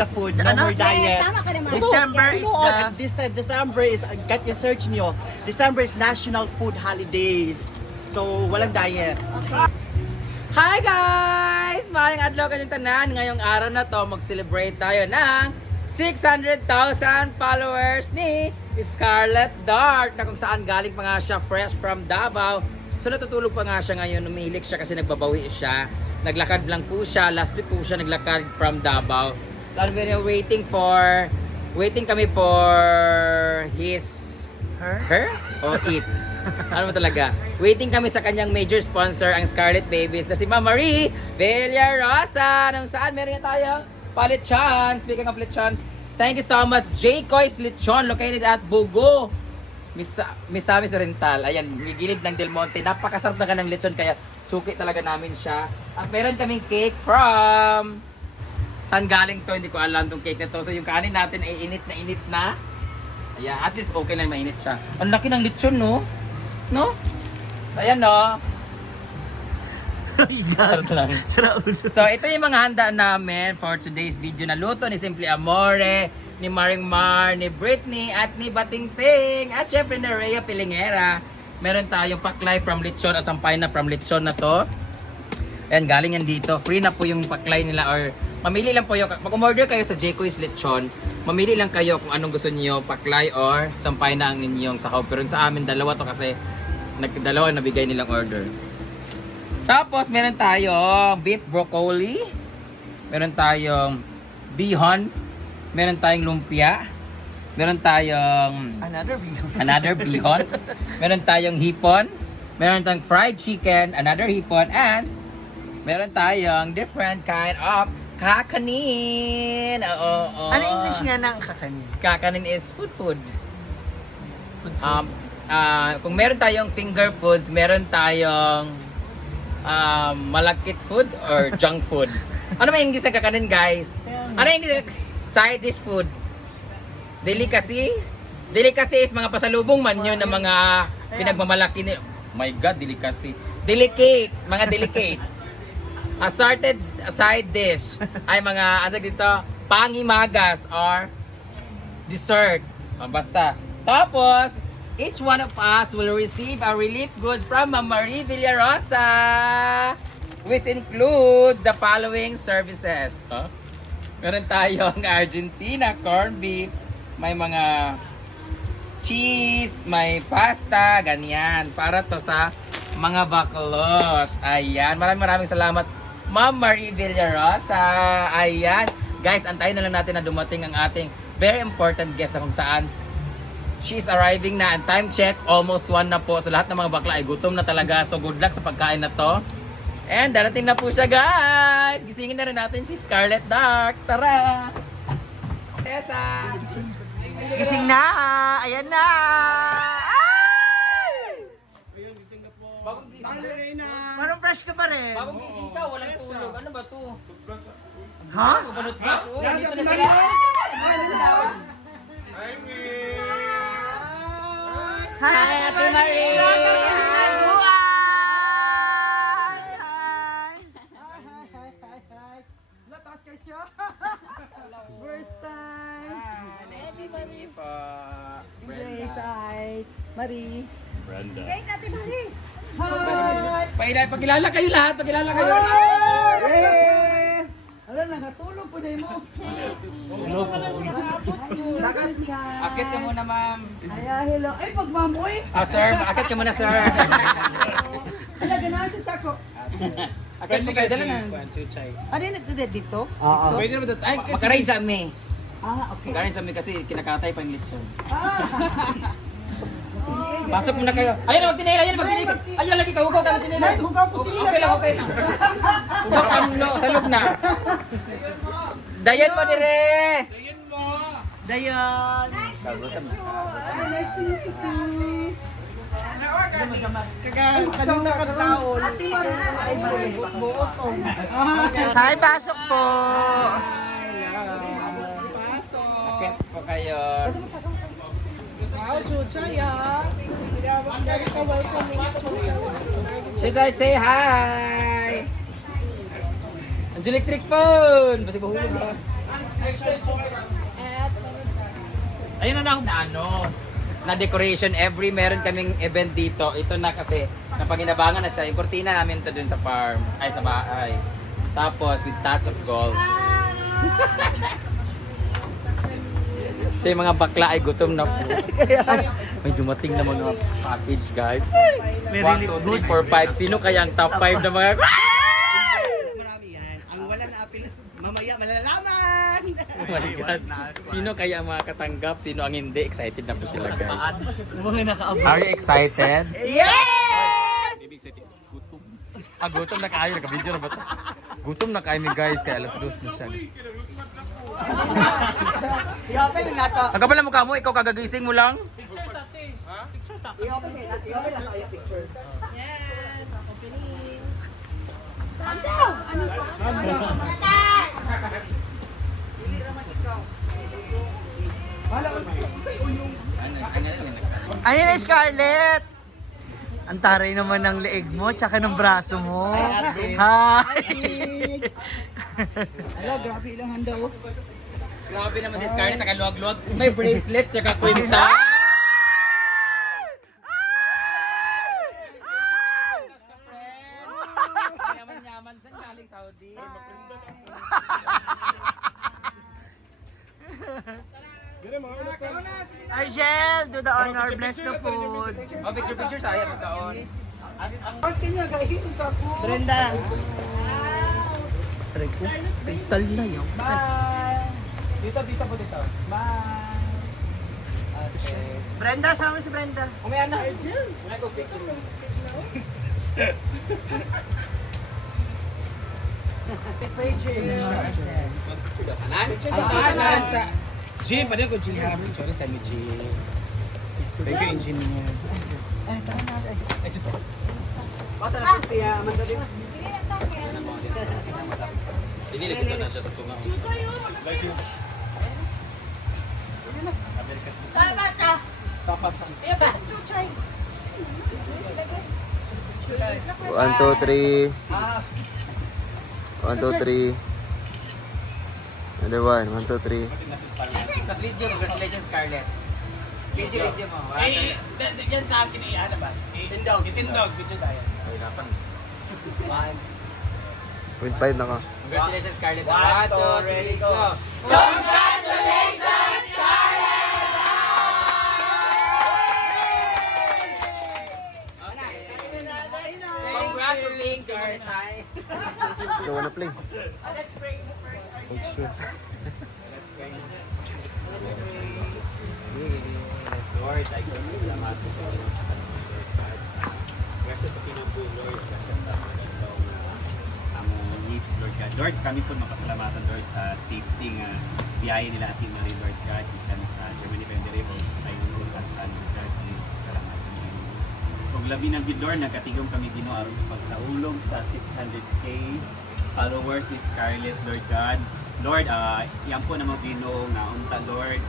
the food, no more diet. Tama ka naman. December is Totoo. December is, got you search nyo, December is National Food Holidays. So, walang diet. Hi guys! Maayong adlaw kanyang tanan. Ngayong araw na to, mag-celebrate tayo ng 600,000 followers ni Scarlett Dart na kung saan galing pa nga siya fresh from Davao. So natutulog pa nga siya ngayon, umihilik siya kasi nagbabawi siya. Naglakad lang po siya, last week po siya naglakad from Davao. So waiting kami for her o it. Ano mo talaga? Waiting kami sa kanyang major sponsor, ang Scarlett Babies, na si Ma'am Marie Villarosa. Nung saan meron na tayong palechon. Speaking of lechon, thank you so much, Jaycoy's Lechon, located at Bugo, Misamis Oriental. Ayan, may gilid ng Del Monte. Napakasarap na ng lechon, kaya suki talaga namin siya. At meron kaming cake from... Saan galing to? Hindi ko alam tong cake na to. So yung kanin natin ay init na. Ayan, at least okay lang, mainit siya. Ang laki ng lechon, no? No? So ayan, no? Charot lang. So ito yung mga handa namin for today's video na luto ni Simply Amore, ni Maring Mar, ni Britney, at ni Batingting, at syempre ni Rhea Pilingera. Meron tayong paklay from lechon at sampay na from lechon na to. Ayan, galing yan dito. Free na po yung paklay nila, or mamili lang po yung, pag umorder kayo sa Jaycoy's Lechon, mamili lang kayo kung anong gusto niyo, paklay or sampay na ang inyong sahaw. Pero sa amin, dalawa to kasi dalawa nabigay nilang order. Tapos, meron tayong beef broccoli. Meron tayong bihon. Meron tayong lumpia. Meron tayong another bihon. Meron tayong hipon. Meron tayong fried chicken, another hipon, and meron tayong different kind of kakanin. Ano English nga ng kakanin? Kakanin is food. Kung meron tayong finger foods, meron tayong malakit food or junk food. Ano may English sa kakanin, guys? Ano yung English? Side dish food. Delicacy? Delicacy is mga pasalubong man yun ng mga pinagmamalaki ni... My God, delicacy. Delicate. Mga delicate. Assorted side dish ay mga ano dito, panghimagas or dessert. Basta. Tapos, each one of us will receive a relief goods from Ma'am Marie Villarosa, which includes the following services. Meron tayong Argentina corned beef, may mga cheese, may pasta, ganyan. Para to sa mga baklos. Ayan. Maraming salamat, Ma'am Marie Villarosa. Ayan. Guys, antayin na lang natin na dumating ang ating very important guest na kung saan she's arriving na, and time check, almost 1 na po. So lahat ng mga bakla ay gutom na talaga. So good luck sa pagkain na to. And darating na po siya, guys. Gisingin na rin natin si Scarlett Dart. Tara! Tessa! Gising na! Ayan na! Ay! Bagong gising. Parang fresh ka pa rin. Bagong gising ka, walang tulog. Ano ba to? Ha? Kabanot brush. Uy, dito na sila. Hi, Ate Marie! First time. Nice meeting you po. Grace, hi. Marie. Grace, Ate Marie. Hi. Pagkilala kayo lahat, pagkilala kayo. Hey! Ala, nakatulog po na mo. Sakat. Akit ka muna, ma'am. Ay, hello. Ay, pagmamoy. Sir, akit ka muna, sir. Ala, ganahan siya sa ako. Akit mo kayo, dala na. Ano yung nagdadad dito? Oo. Pwede naman dito. Ay, makarain sa amin. Okay. Makarain sa amin kasi kinakatay pa yung litson. Pasok muna kayo. Ayun, magtinila, ayun, magtinila. Ayun, lagi ka, hugaw ka ng tinila. Nice, hugaw ko sila. Okay lang, okay lang. Hugaw ka sa loob na. Dayan mo, dire. Dayan! Nice to meet you too. Kanina ka taon. Ate Marie. Hi, pasok po! Akit po kayo. Say hi! Ang electric phone! Basi bahulog ba? Ayun na na decoration meron kaming event dito. Ito na kasi napaginabangan na siya. Yung kurtina namin to dun sa farm, ay sa bahay. Tapos with touch of gold. So yung mga bakla ay gutom na po. May dumating na mga package guys. 1, 2, 3, 4, 5. Sino kaya ang top 5 na mga... Marami yan. Ang wala na apil, mamaya malalaman! Oh my God. Sino kaya ang mga katanggap? Sino ang hindi? Excited na po sila guys. Mga nakaabot. Are you excited? Yes! Gutom na kayo. Naka-video na ba ito? Gutom na kayo guys. Kaya alas 2 na siya. I-open na to. Ang kapal na mukha mo, ikaw kagagising mo lang? I-open na to yung picture. Ano na Scarlett? Ang taray naman ng leeg mo, tsaka ng braso mo. Hi! Hello, grabe ilang handa oh. Grabe naman si Scarlett, nakaluwag-luwag. May bracelet, tsaka kwenta. Yaman-yaman, saan galing Saudi? Argel, do the honor, bless the food. Oh, picture saya magkaon. Brenda. Tal na yun. Smile. Dito po dito. Smile. Okay. Brenda, sama si Brenda. Umaya na. Umaya ko picture. Ang sa Jim, pwede ko Jim ha. Sorry sa ni Jim. Thank you, engineer. Ay, tara na. Ay, dito. Basta na piste ya, mandali. Dinilig ko na siya sa tunga. Tapat. 1, 2, 3. Ah, 1, 2, 3. Another one. 1, 2, 3. Tapos video, congratulations Scarlett. Video mo. yan sa akin ano ba? Itindog. Video tayo. Hirapan. 0.5 na ka. Congratulations Scarlett. 1, 2, 3, go. Congrats on being demonetized. Don't wanna play. Let's pray first. Oh, sure. Lord, ay ko salamat po sa kanong Lord God. Gracias sa Pinoy Lord, gracias sa itong among needs Lord God. Lord, kami po mapasalamatan Lord sa safety nga biyaya nila ating Marie Lord God. Ikan sa Germany Pendere o ayun po sa Lord God. Salamat po. Kung labi ng Lord, nagkatigong kami Ginoo aron pagsaulong sa 600k followers ni Scarlett Lord God. Lord, yan po naman Ginoo nga unta Lord,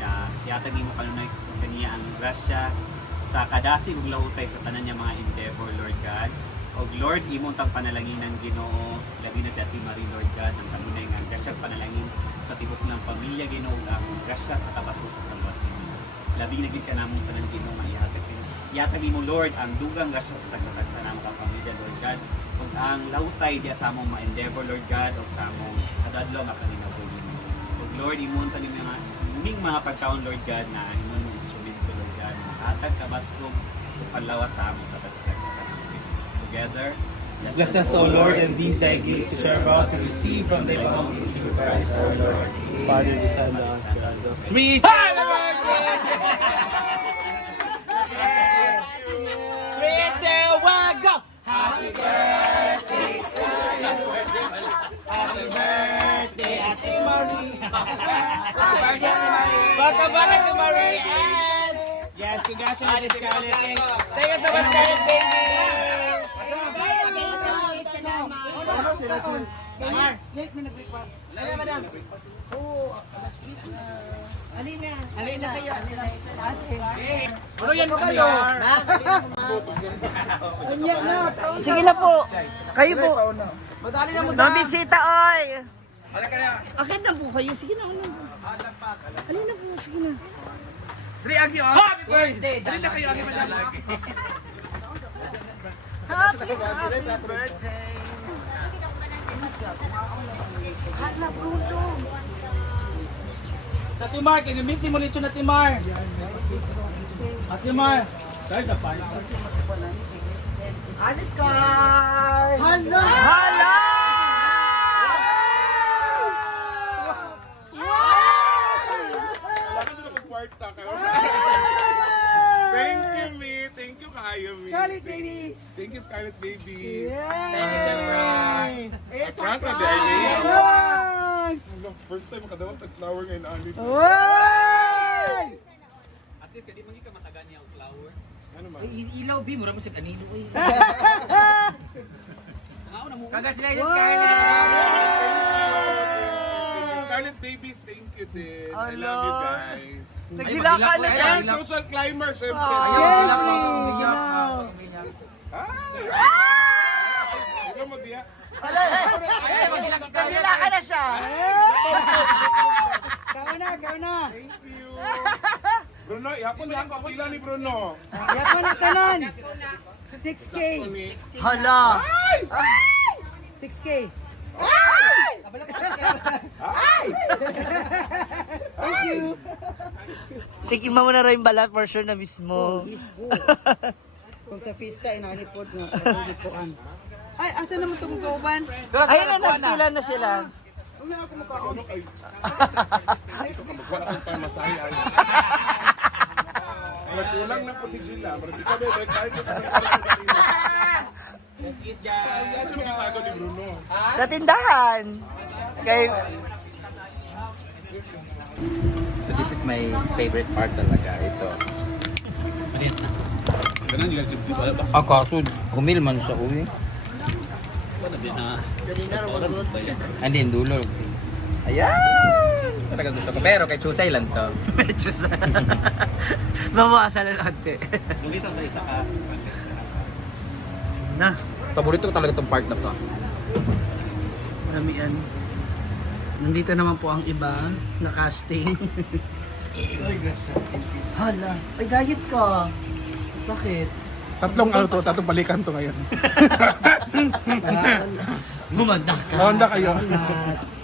yatag mo kanunay kung kaniya ang grasya sa kadasig ug lautay sa tanan niya mga endeavor Lord God. Og Lord, imong tang panalangin ng Ginoo, labi na si Ate Marie Lord God, ang kanunay nga grasya panalangin sa tibok ng pamilya Ginoo ang grasya sa kabaso sa kalwas Ginoo. Labi na gid kanamong tanan Ginoo nga yatag mo Lord ang dugang grasya sa tagsa sa namong pamilya Lord God. Ug ang lautay diya sa among mga endeavor Lord God o sa among kadadlaw nga kanina Lord, imong tanim mga pagkaon Lord God na imong instrumento Lord God. Hatag kabasog ug panlawas sa amo sa kasakasakit. Together, Bless us, O Lord, and these thy gifts which are about to receive from thy bounty through Christ our Lord. Father, the Son, and the Spirit. 3, 2, 1, go! Happy birthday to you. Happy birthday, Ate Marie. Baka to Marie and yes, congratulations Scarlett. Thank you so much Scarlett babies. Late na nag-breakfast. Alina madam. Alina kayo. Ate. Ano yan kayo? Sige na po. Kayo po. Madali na mo Nabisita, oy. Wala ka na. Akit na po kayo. Sige na. Dre, agyo. Happy birthday! Dre na kayo, agyo man lagi. Sa Timar, kinimiss ni mo lechon na Timar. At Timar. Dahil na pa. Alis ka! Hala! Hala! Thank you, me. Thank you, kaayo, me. Scarlet babies! Thank you, Scarlet Baby. Thank you, Sir Frank. It's a Frank, prank! First time makadawat ng flower ngayon, Ali. Uy! At least, kadi mo ka matagan niya ang flower. Ano man? Ilaw, B. Mura mo sa kanino. Ako na mo. Congratulations, Scarlett! Scarlet Babies, thank you din. I Hello. love you guys. Naghilakan na siya! And social climber, syempre. Ikaw mo, Dia. Naghilakan na siya! Thank you. Bruno, ihapon lang ako. Pila ni Bruno. Hala! 6K. Tikiman mo na rin balat for sure na mismo. Kung sa fiesta, inalipod nga. Pagkulipuan. Ay, asa naman itong kauban? Ayun na, nagpila na sila. Wala akong pamasahe. Nagkulang na po ni Gila. Marami ka ba? Kahit ito sa kanila. Let's eat, guys. Ano yung kitago ni Bruno? Sa tindahan. Kay... So this is my favorite part talaga, ito. Ganun yung chip-chip. Wala ba? Ah, kaso humilman siya, uwi. Wala din na. And then, dulo. Kasi. Ayan! Talaga gusto ko. Pero kay Chuchay lang to. Medyo sa... Mamuasa lang ate. Lulis ang sa isa ka. Na, Paborito ko talaga itong part na to. maramian. Nandito naman po ang iba na casting. Hala, ay diet ka. Bakit? Tatlong tatlong balikan to ngayon. Bumanda ka. Bumanda kayo. Salamat.